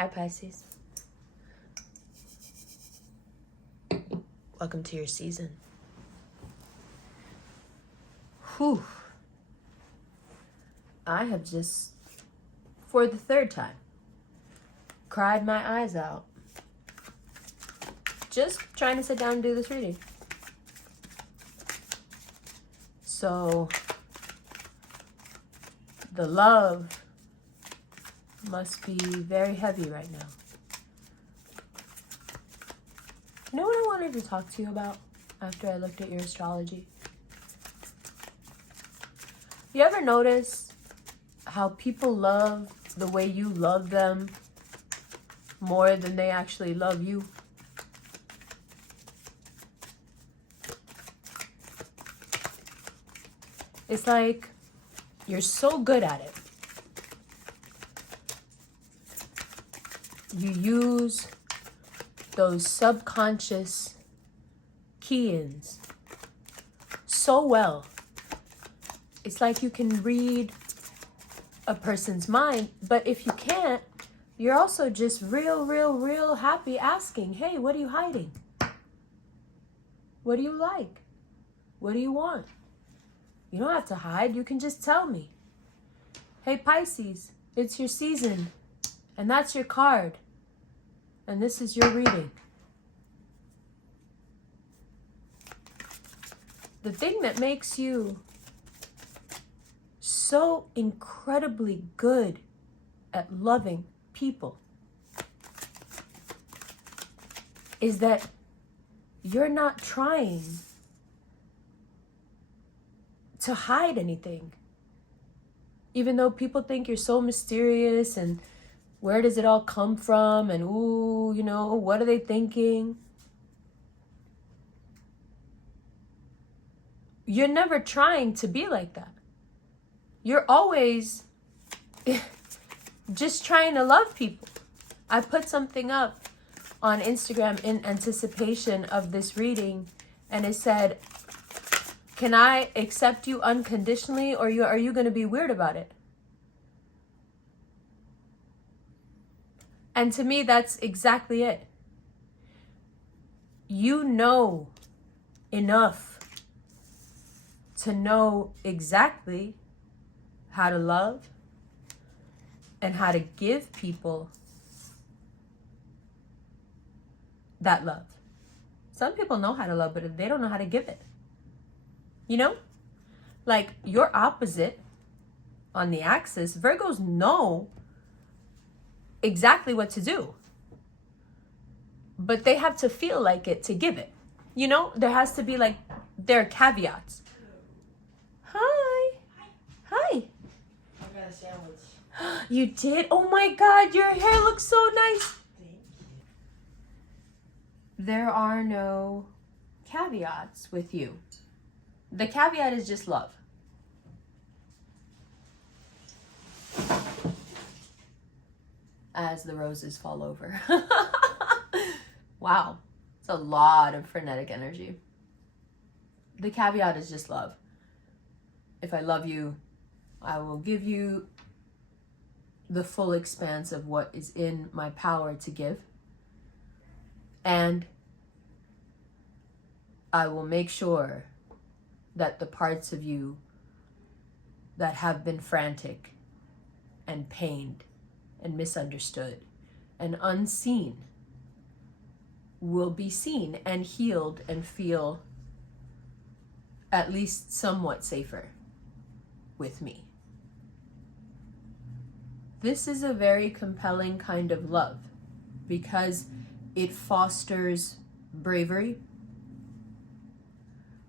Hi, Pisces. Welcome to your season. Whew. I have just, for the third time, cried my eyes out. Just trying to sit down and do this reading. So, the love must be very heavy right now. You know what I wanted to talk to you about after I looked at your astrology? You ever notice how people love the way you love them more than they actually love you? It's like you're so good at it. You use those subconscious key-ins so well. It's like you can read a person's mind, but if you can't, you're also just real happy asking, hey, what are you hiding? What do you like? What do you want? You don't have to hide. You can just tell me. Hey, Pisces, it's your season. And that's your card. And this is your reading. The thing that makes you so incredibly good at loving people is that you're not trying to hide anything. Even though people think you're so mysterious and where does it all come from and ooh, you know, what are they thinking? You're never trying to be like that. You're always just trying to love people. I put something up on Instagram in anticipation of this reading and it said, can I accept you unconditionally or are you going to be weird about it? And to me, that's exactly it. You know enough to know exactly how to love and how to give people that love. Some people know how to love, but they don't know how to give it. You know? Like your opposite on the axis, Virgos know exactly what to do. But they have to feel like it to give it. You know? There has to be like, there are caveats. Hi. Hi. I got a sandwich. You did? Oh my God, your hair looks so nice. Thank you. There are no caveats with you. The caveat is just love. As the roses fall over. Wow. It's a lot of frenetic energy. The caveat is just love. If I love you, I will give you the full expanse of what is in my power to give. And I will make sure that the parts of you that have been frantic and pained and misunderstood and unseen will be seen and healed and feel at least somewhat safer with me. This is a very compelling kind of love because it fosters bravery.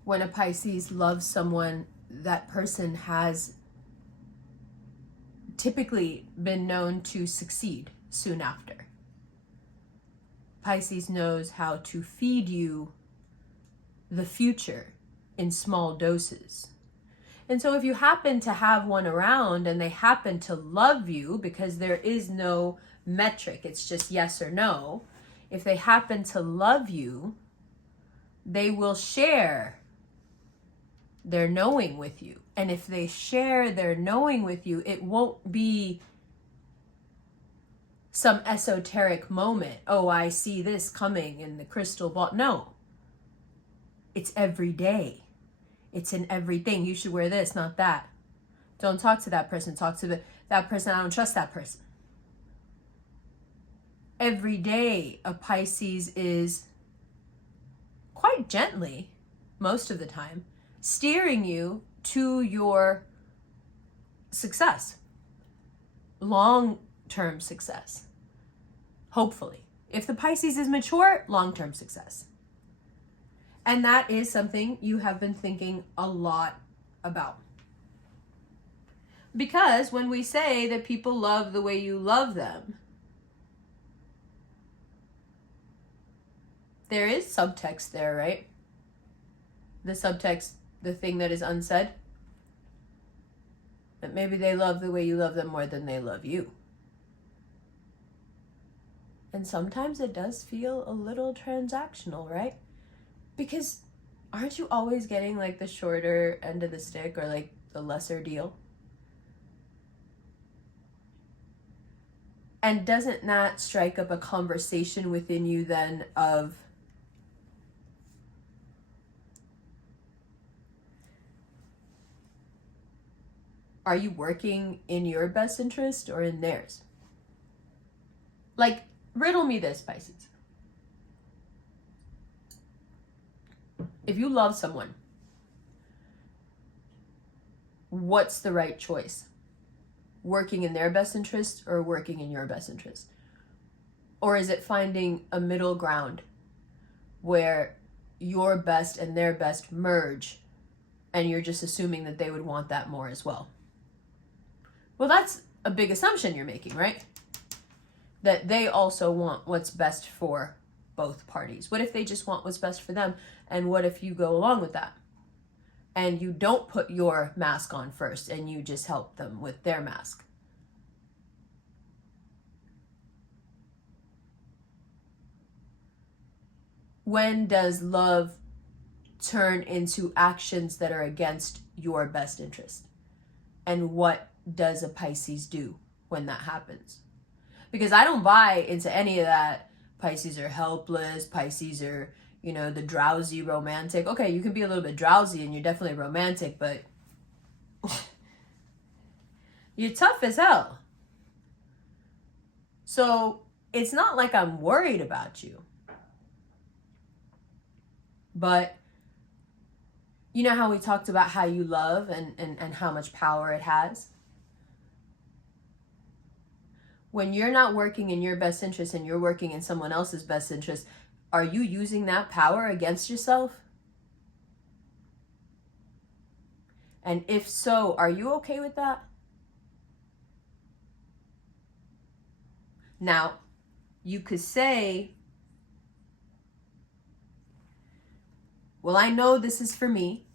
When a Pisces loves someone, that person has typically been known to succeed soon after. Pisces knows how to feed you the future in small doses. And so if you happen to have one around and they happen to love you, because there is no metric, it's just yes or no, if they happen to love you, they will share their knowing with you. And if they share their knowing with you, it won't be some esoteric moment. Oh, I see this coming in the crystal ball. No. It's every day. It's in everything. You should wear this, not that. Don't talk to that person. Talk to that person. I don't trust that person. Every day, a Pisces is quite gently, most of the time, steering you to your success. Long-term success. Hopefully. If the Pisces is mature, long-term success. And that is something you have been thinking a lot about. Because when we say that people love the way you love them, there is subtext there, right? The subtext, the thing that is unsaid. That maybe they love the way you love them more than they love you. And sometimes it does feel a little transactional, right? Because aren't you always getting like the shorter end of the stick or like the lesser deal? And doesn't that strike up a conversation within you then of, are you working in your best interest or in theirs? Like, riddle me this, Pisces. If you love someone, what's the right choice? Working in their best interest or working in your best interest? Or is it finding a middle ground where your best and their best merge and you're just assuming that they would want that more as well? Well, that's a big assumption you're making, right? That they also want what's best for both parties. What if they just want what's best for them? And what if you go along with that? And you don't put your mask on first and you just help them with their mask? When does love turn into actions that are against your best interest? And what does a Pisces do when that happens? Because I don't buy into any of that. Pisces are helpless. Pisces are, the drowsy romantic. Okay, you can be a little bit drowsy and you're definitely romantic, but you're tough as hell. So it's not like I'm worried about you. But you know how we talked about how you love and how much power it has? When you're not working in your best interest and you're working in someone else's best interest, are you using that power against yourself? And if so, are you okay with that? Now, you could say, well, I know this is for me,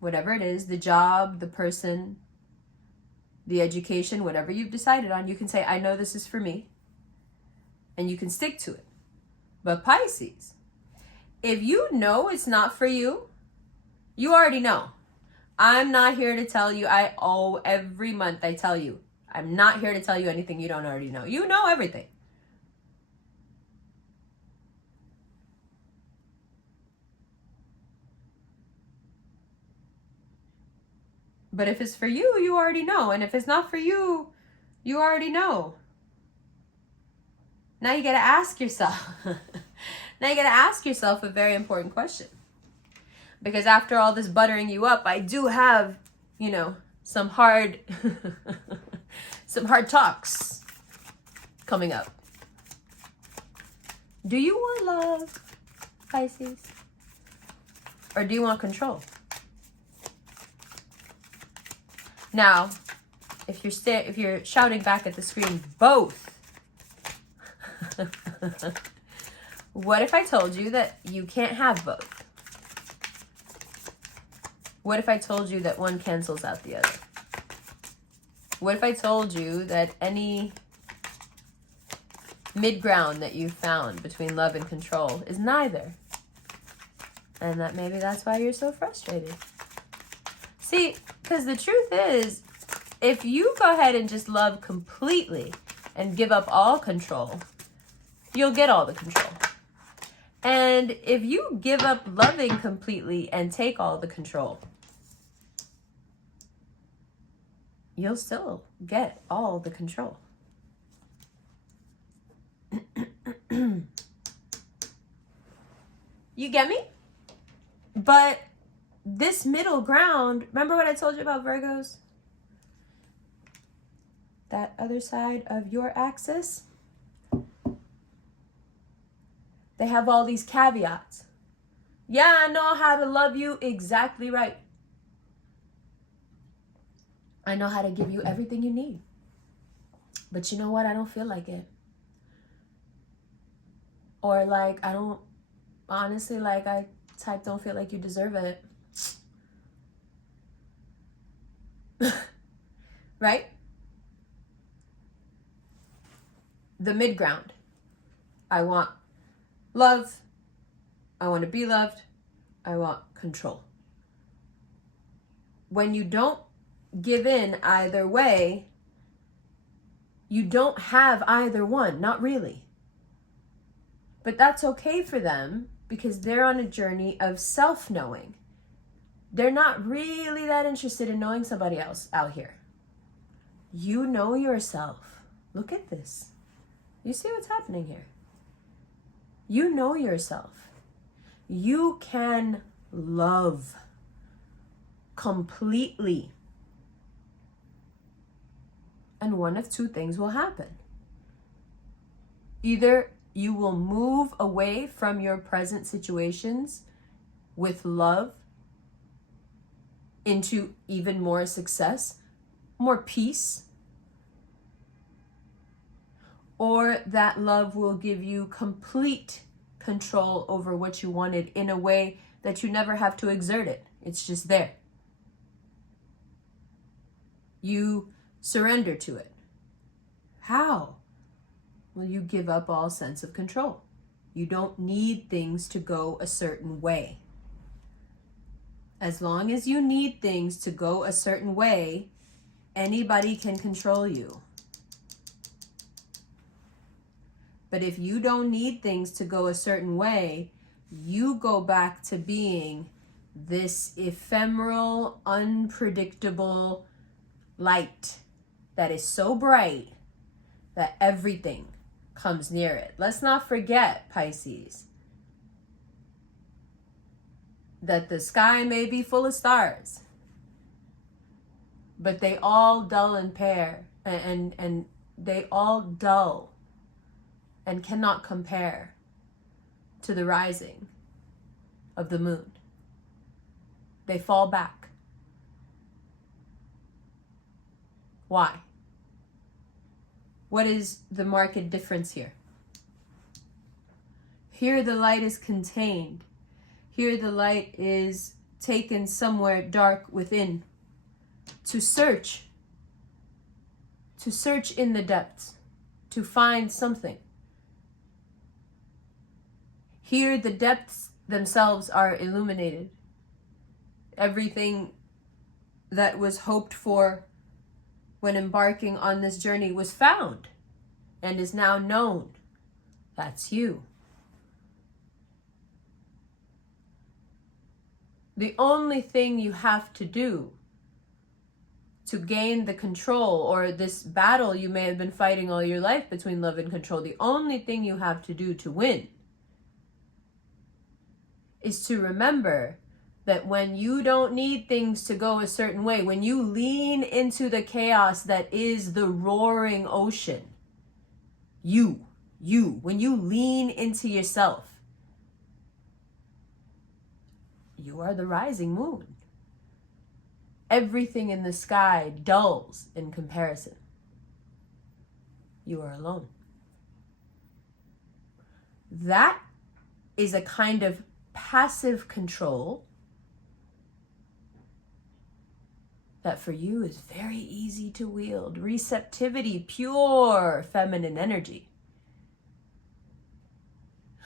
whatever it is, the job, the person, the education, whatever you've decided on, you can say, I know this is for me, and you can stick to it. But Pisces, if you know it's not for you, you already know. I'm not here to tell you, every month I tell you, I'm not here to tell you anything you don't already know. You know everything. But if it's for you, you already know. And if it's not for you, you already know. Now you got to ask yourself. Now you got to ask yourself a very important question. Because after all this buttering you up, I do have, some hard some hard talks coming up. Do you want love, Pisces? Or do you want control? Now, if you're shouting back at the screen, both. What if I told you that you can't have both? What if I told you that one cancels out the other? What if I told you that any mid-ground that you found between love and control is neither? And that maybe that's why you're so frustrated. See, because the truth is, if you go ahead and just love completely and give up all control, you'll get all the control. And if you give up loving completely and take all the control, you'll still get all the control. You get me? But this middle ground, remember what I told you about Virgos? That other side of your axis? They have all these caveats. Yeah, I know how to love you exactly right. I know how to give you everything you need. But you know what? I don't feel like it. Or like, I don't, honestly, like I type don't feel like you deserve it. Right? The mid ground. I want love. I want to be loved. I want control. When you don't give in either way, you don't have either one. Not really. But that's okay for them because they're on a journey of self-knowing. They're not really that interested in knowing somebody else out here. You know yourself. Look at this. You see what's happening here? You know yourself. You can love completely. And one of two things will happen. Either you will move away from your present situations with love into even more success, more peace, or that love will give you complete control over what you wanted in a way that you never have to exert it. It's just there. You surrender to it. How? Well, you give up all sense of control. You don't need things to go a certain way. As long as you need things to go a certain way, anybody can control you. But if you don't need things to go a certain way, you go back to being this ephemeral, unpredictable light that is so bright that everything comes near it. Let's not forget, Pisces, that the sky may be full of stars, but they all dull and pair, and they all dull and cannot compare to the rising of the moon. They fall back. Why? What is the marked difference here? Here the light is contained. Here the light is taken somewhere dark within to search in the depths, to find something. Here the depths themselves are illuminated. Everything that was hoped for when embarking on this journey was found and is now known. That's you. The only thing you have to do to gain the control, or this battle you may have been fighting all your life between love and control, the only thing you have to do to win is to remember that when you don't need things to go a certain way, when you lean into the chaos that is the roaring ocean, when you lean into yourself, you are the rising moon. Everything in the sky dulls in comparison. You are alone. That is a kind of passive control that for you is very easy to wield. Receptivity, pure feminine energy.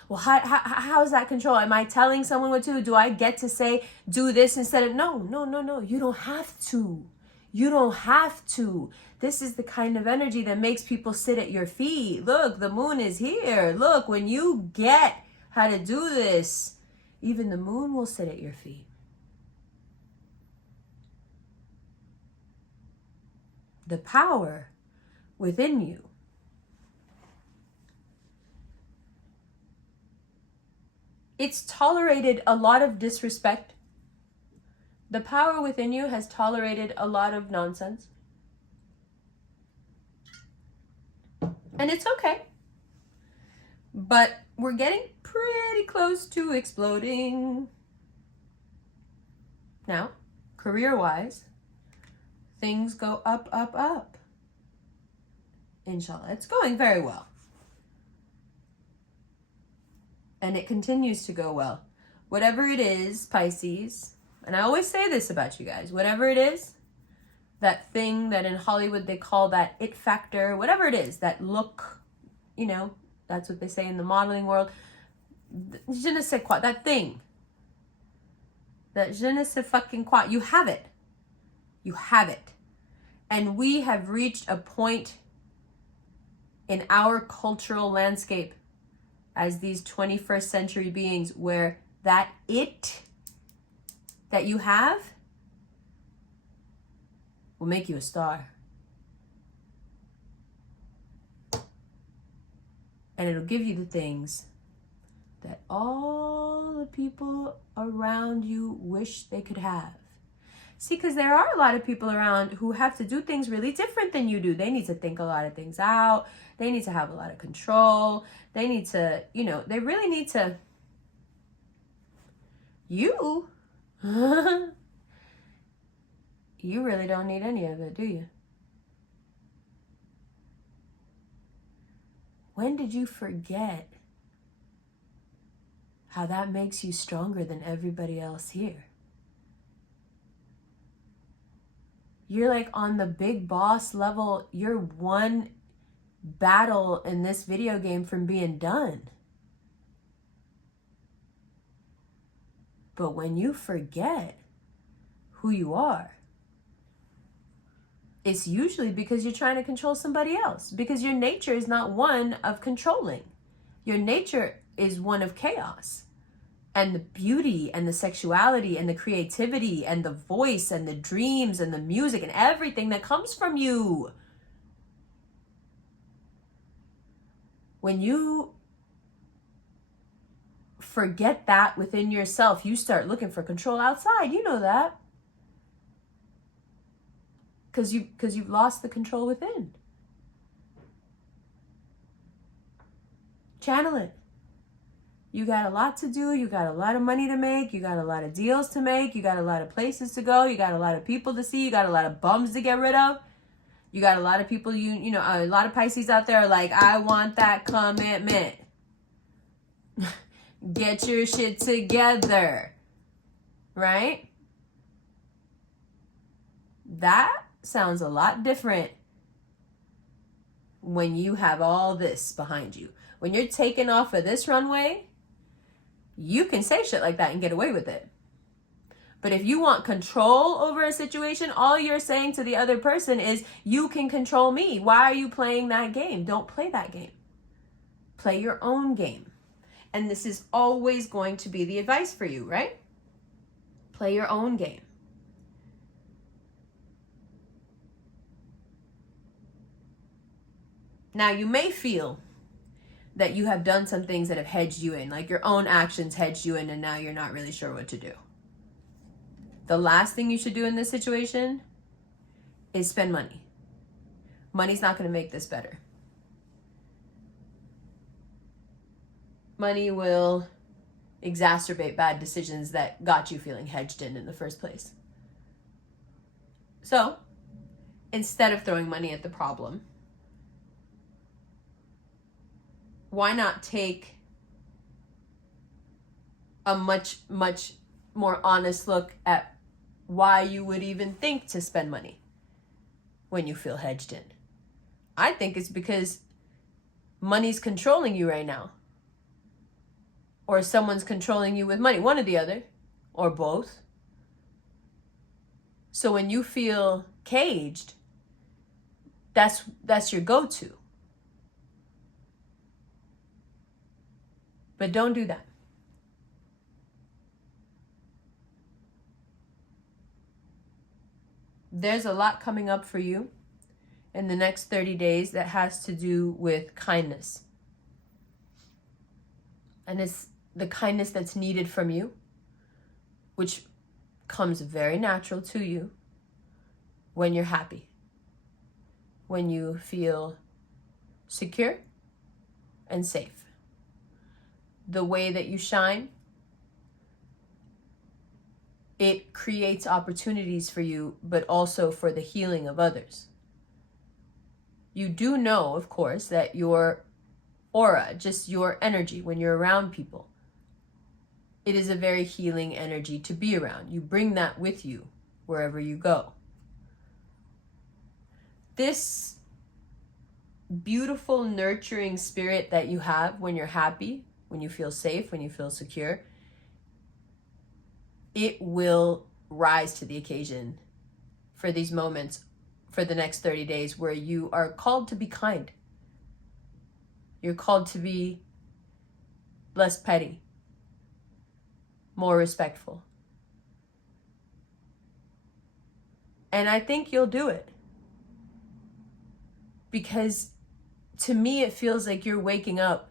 Well, how is that control? Am I telling someone what to do? Do I get to say, do this instead of, no. You don't have to. You don't have to. This is the kind of energy that makes people sit at your feet. Look, the moon is here. Look, when you get how to do this, even the moon will sit at your feet. The power within you. It's tolerated a lot of disrespect. The power within you has tolerated a lot of nonsense. And it's okay. But we're getting pretty close to exploding. Now, career-wise, things go up, up, up. Inshallah. It's going very well. And it continues to go well. Whatever it is, Pisces, and I always say this about you guys, whatever it is, that thing that in Hollywood they call that it factor, whatever it is, that look, you know, that's what they say in the modeling world. Je ne sais quoi, that thing. That je ne sais fucking quoi. You have it. You have it. And we have reached a point in our cultural landscape as these 21st century beings where that it that you have will make you a star. And it'll give you the things that all the people around you wish they could have. See, because there are a lot of people around who have to do things really different than you do. They need to think a lot of things out. They need to have a lot of control. They need to, you know, they really need to. You, you really don't need any of it, do you? When did you forget how that makes you stronger than everybody else here? You're like on the big boss level. You're one battle in this video game from being done. But when you forget who you are, it's usually because you're trying to control somebody else. Because your nature is not one of controlling. Your nature is one of chaos. And the beauty and the sexuality and the creativity and the voice and the dreams and the music and everything that comes from you. When you forget that within yourself, you start looking for control outside. You know that. Because you've lost the control within. Channel it. You got a lot to do. You got a lot of money to make. You got a lot of deals to make. You got a lot of places to go. You got a lot of people to see. You got a lot of bums to get rid of. You got a lot of people, you know, a lot of Pisces out there are like, I want that commitment. Get your shit together. Right? That sounds a lot different when you have all this behind you. When you're taking off of this runway, you can say shit like that and get away with it. But if you want control over a situation, all you're saying to the other person is, you can control me. Why are you playing that game? Don't play that game. Play your own game. And this is always going to be the advice for you, right? Play your own game. Now, you may feel that you have done some things that have hedged you in, like your own actions hedged you in, and now you're not really sure what to do. The last thing you should do in this situation is spend money. Money's not going to make this better. Money will exacerbate bad decisions that got you feeling hedged in the first place. So, instead of throwing money at the problem, why not take a much, much more honest look at why you would even think to spend money when you feel hedged in? I think it's because money's controlling you right now. Or someone's controlling you with money, one or the other, or both. So when you feel caged, that's your go-to. But don't do that. There's a lot coming up for you in the next 30 days that has to do with kindness. And it's the kindness that's needed from you, which comes very natural to you when you're happy, when you feel secure and safe. The way that you shine, it creates opportunities for you, but also for the healing of others. You do know, of course, that your aura, just your energy when you're around people, it is a very healing energy to be around. You bring that with you wherever you go. This beautiful, nurturing spirit that you have when you're happy, when you feel safe, when you feel secure, it will rise to the occasion for these moments for the next 30 days where you are called to be kind. You're called to be less petty, more respectful. And I think you'll do it. Because to me, it feels like you're waking up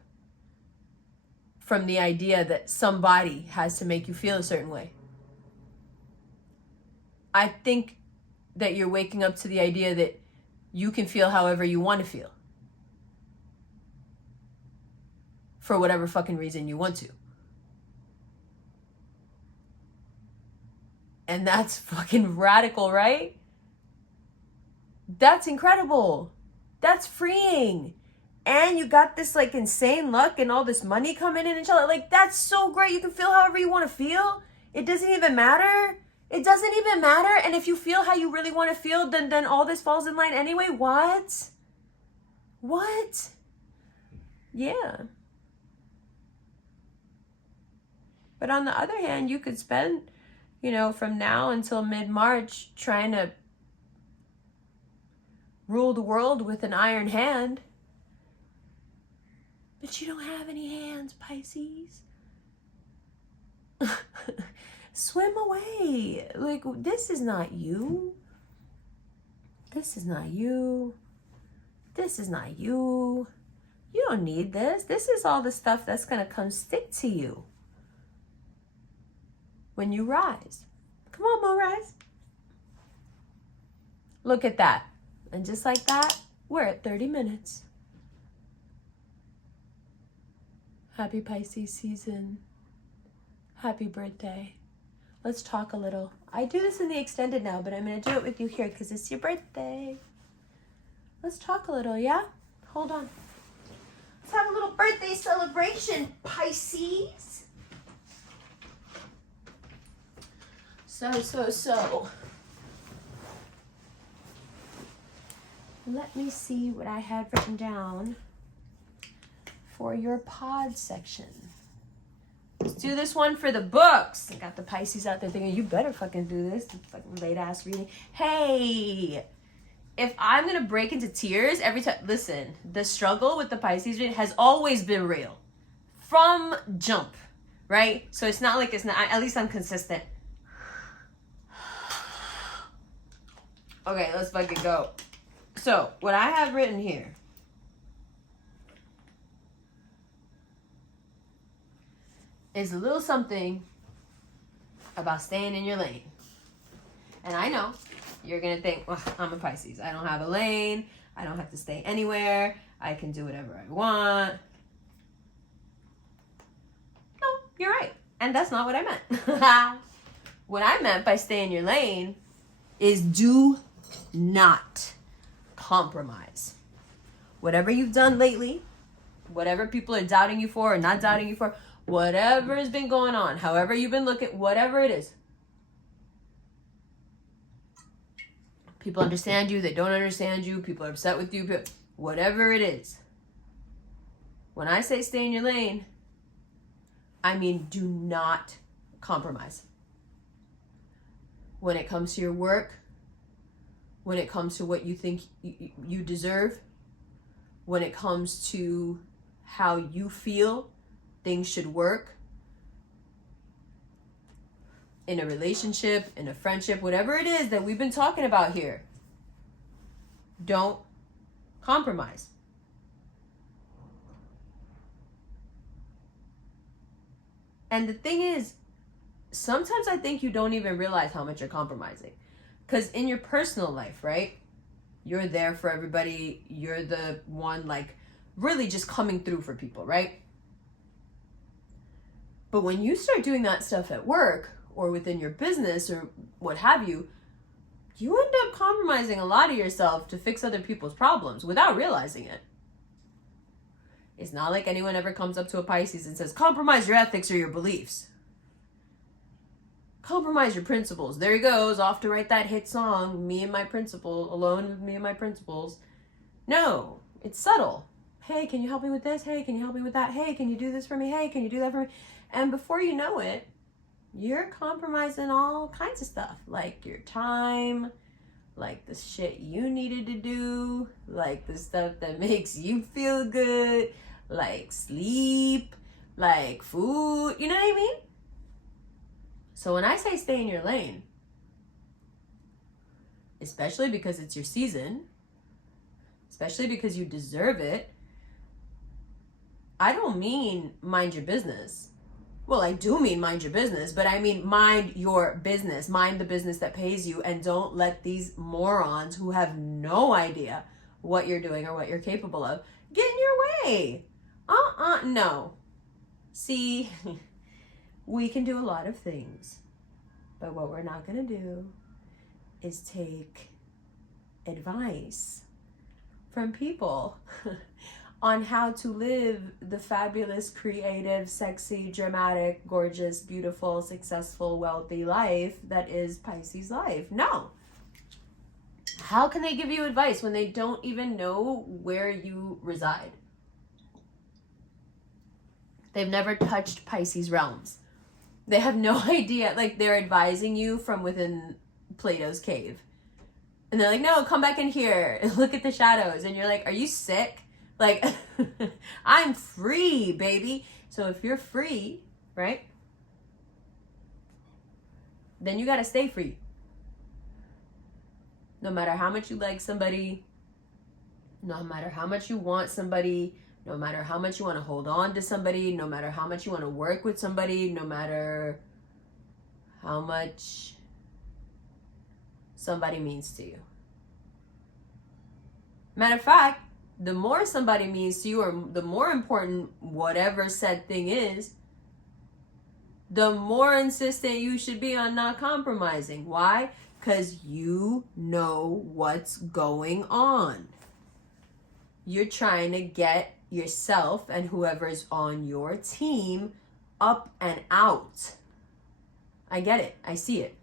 from the idea that somebody has to make you feel a certain way. I think that you're waking up to the idea that you can feel however you want to feel. For whatever fucking reason you want to. And that's fucking radical, right? That's incredible. That's freeing. And you got this like insane luck and all this money coming in and shit. Like, that's so great. You can feel however you want to feel. It doesn't even matter. It doesn't even matter. And if you feel how you really want to feel, then all this falls in line anyway. What? What? Yeah. But on the other hand, you could spend, from now until mid-March trying to rule the world with an iron hand. But you don't have any hands, Pisces. Swim away. Like, this is not you. This is not you. This is not you. You don't need this. This is all the stuff that's going to come stick to you when you rise. Come on, MoonRise. Look at that. And just like that, we're at 30 minutes. Happy Pisces season. Happy birthday. Let's talk a little. I do this in the extended now, but I'm going to do it with you here because it's your birthday. Let's talk a little, yeah? Hold on. Let's have a little birthday celebration, Pisces. So. Let me see what I had written down for your pod section. Let's do this one for the books. I got the Pisces out there thinking, you better fucking do this. Fucking late ass reading. Hey, if I'm going to break into tears every time, listen, the struggle with the Pisces reading has always been real. From jump, right? So it's not like it's not, at least I'm consistent. Okay, let's fucking go. So, what I have written here is a little something about staying in your lane. And I know you're going to think, well, I'm a Pisces. I don't have a lane. I don't have to stay anywhere. I can do whatever I want. No, you're right. And that's not what I meant. What I meant by stay in your lane is do not compromise. Whatever you've done lately, whatever people are doubting you for or not doubting you for, whatever has been going on, however you've been looking, whatever it is. People understand you, they don't understand you, people are upset with you, whatever it is. When I say stay in your lane, I mean do not compromise. When it comes to your work, when it comes to what you think you deserve, when it comes to how you feel things should work in a relationship, in a friendship, whatever it is that we've been talking about here. Don't compromise. And the thing is, sometimes I think you don't even realize how much you're compromising. Because in your personal life, right? You're there for everybody. You're the one like really just coming through for people, right? But when you start doing that stuff at work or within your business or what have you, you end up compromising a lot of yourself to fix other people's problems without realizing it. It's not like anyone ever comes up to a Pisces and says, compromise your ethics or your beliefs. Compromise your principles. There he goes, off to write that hit song, Me and My Principles, Alone with Me and My Principles. No, it's subtle. Hey, can you help me with this? Hey, can you help me with that? Hey, can you do this for me? Hey, can you do that for me? And before you know it, you're compromising all kinds of stuff, like your time, like the shit you needed to do, like the stuff that makes you feel good, like sleep, like food, you know what I mean? So when I say stay in your lane, especially because it's your season, especially because you deserve it, I don't mean mind your business. Well, I do mean mind your business, but I mean mind your business. Mind the business that pays you, and don't let these morons who have no idea what you're doing or what you're capable of get in your way. No. See, we can do a lot of things, but what we're not going to do is take advice from people on how to live the fabulous, creative, sexy, dramatic, gorgeous, beautiful, successful, wealthy life that is Pisces life. No. How can they give you advice when they don't even know where you reside? They've never touched Pisces realms. They have no idea. Like, they're advising you from within Plato's cave. And they're like, no, come back in here and look at the shadows. And you're like, are you sick? Like, I'm free, baby. So if you're free, right, then you got to stay free. No matter how much you like somebody, no matter how much you want somebody, no matter how much you want to hold on to somebody, no matter how much you want to work with somebody, no matter how much somebody means to you. Matter of fact, the more somebody means to you, or the more important whatever said thing is, the more insistent you should be on not compromising. Why? Because you know what's going on. You're trying to get yourself and whoever's on your team up and out. I get it. I see it.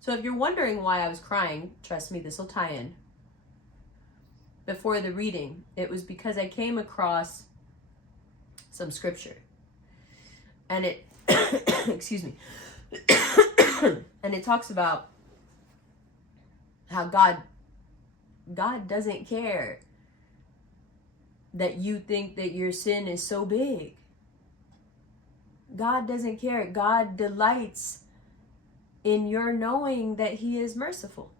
So if you're wondering why I was crying, trust me, this will tie in. Before the reading, it was because I came across some scripture. And it, excuse me, and it talks about how God doesn't care that you think that your sin is so big. God doesn't care. God delights in your knowing that He is merciful.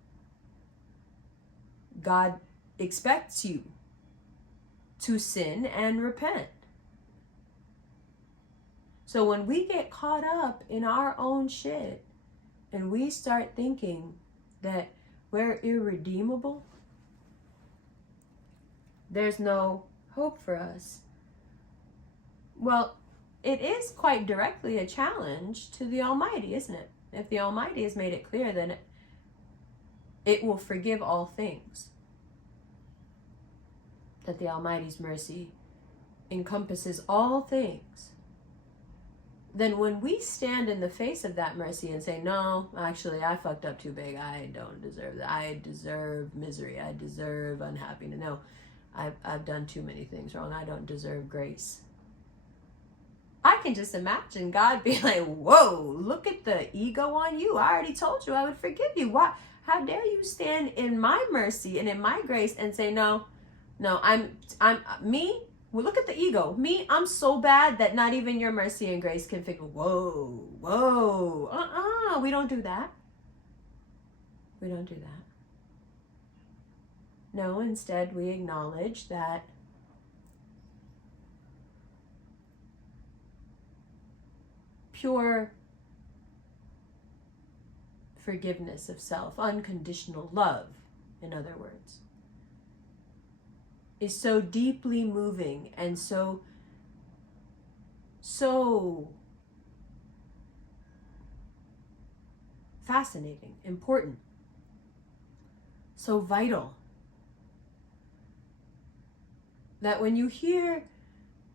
God expects you to sin and repent. So when we get caught up in our own shit and we start thinking that we're irredeemable, there's no hope for us. Well, it is quite directly a challenge to the Almighty, isn't it? If the Almighty has made it clear, then it will forgive all things. That the Almighty's mercy encompasses all things. Then when we stand in the face of that mercy and say, no, actually, I fucked up too big. I don't deserve that. I deserve misery. I deserve unhappiness. No, I've done too many things wrong. I don't deserve grace. I can just imagine God being like, whoa, look at the ego on you. I already told you I would forgive you. Why? How dare you stand in my mercy and in my grace and say, no, I'm me. Well, look at the ego. Me, I'm so bad that not even your mercy and grace can fix. Whoa. We don't do that. We don't do that. No, instead we acknowledge that pure forgiveness of self, unconditional love, in other words, is so deeply moving and so fascinating, important, so vital, that when you hear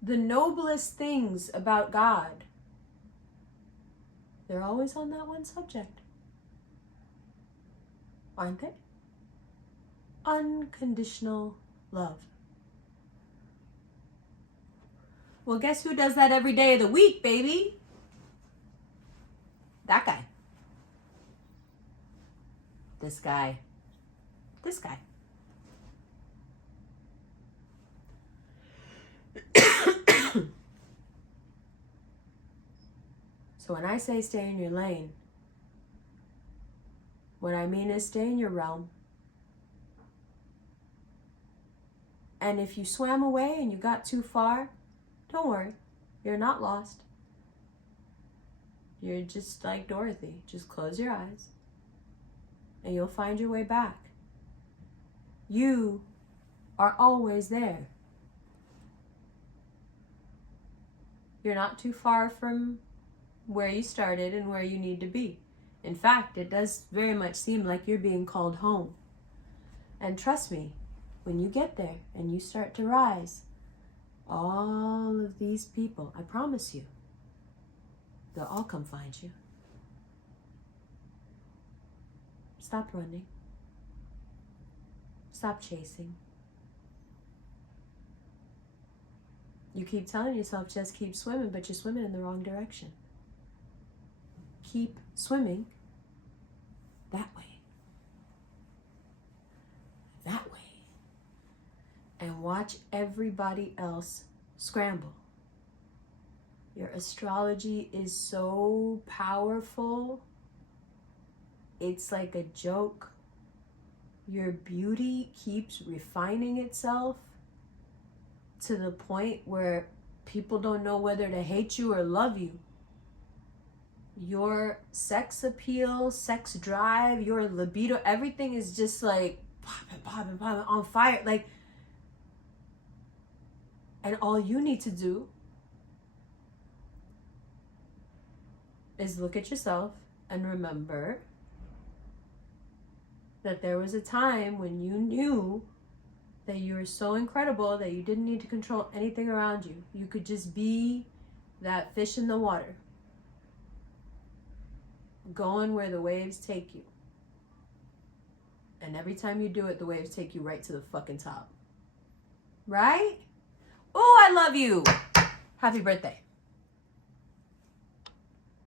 the noblest things about God, they're always on that one subject, aren't they? Unconditional love. Well, guess who does that every day of the week, baby? That guy. This guy. This guy. So when I say stay in your lane, what I mean is stay in your realm. And if you swam away and you got too far, don't worry. You're not lost. You're just like Dorothy. Just close your eyes and you'll find your way back. You are always there. You're not too far from where you started and where you need to be. In fact, it does very much seem like you're being called home. And trust me, when you get there and you start to rise, all of these people, I promise you, they'll all come find you. Stop running. Stop chasing. You keep telling yourself just keep swimming, but you're swimming in the wrong direction. Keep swimming that way. That way. And watch everybody else scramble. Your astrology is so powerful. It's like a joke. Your beauty keeps refining itself to the point where people don't know whether to hate you or love you. Your sex appeal, sex drive, your libido, everything is just like popping, on fire. Like, and all you need to do is look at yourself and remember that there was a time when you knew that you were so incredible that you didn't need to control anything around you. You could just be that fish in the water, going where the waves take you. And every time you do it, the waves take you right to the fucking top. Right? Oh, I love you. Happy birthday.